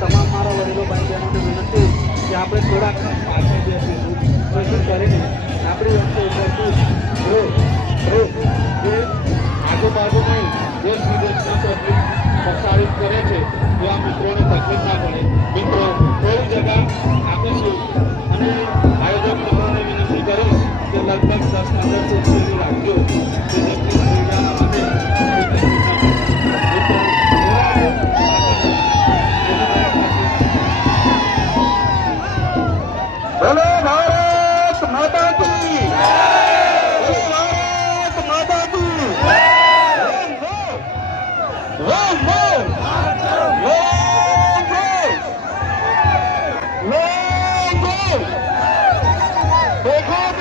તમામ મારા વડીલો ભાઈ બહેનોને વિનંતી કે આપણે થોડાક પાછળ બેસીશું જેથી કરીને આપણી વચ્ચે જે આજુબાજુની દેશ વિદેશની પબ્લિક પ્રસારિત કરે છે એવા મિત્રોને તકલીફ ના પડે. મિત્રો થોડી જગ્યા આપીશું અને આયોજક મિત્રોને વિનંતી કરીશ કે લગભગ 10-15 ખુરશીઓ રાખજો કે જેમની સુવિધાના માટે બોલો ભારત માતા કી ભારત માતા કી देखो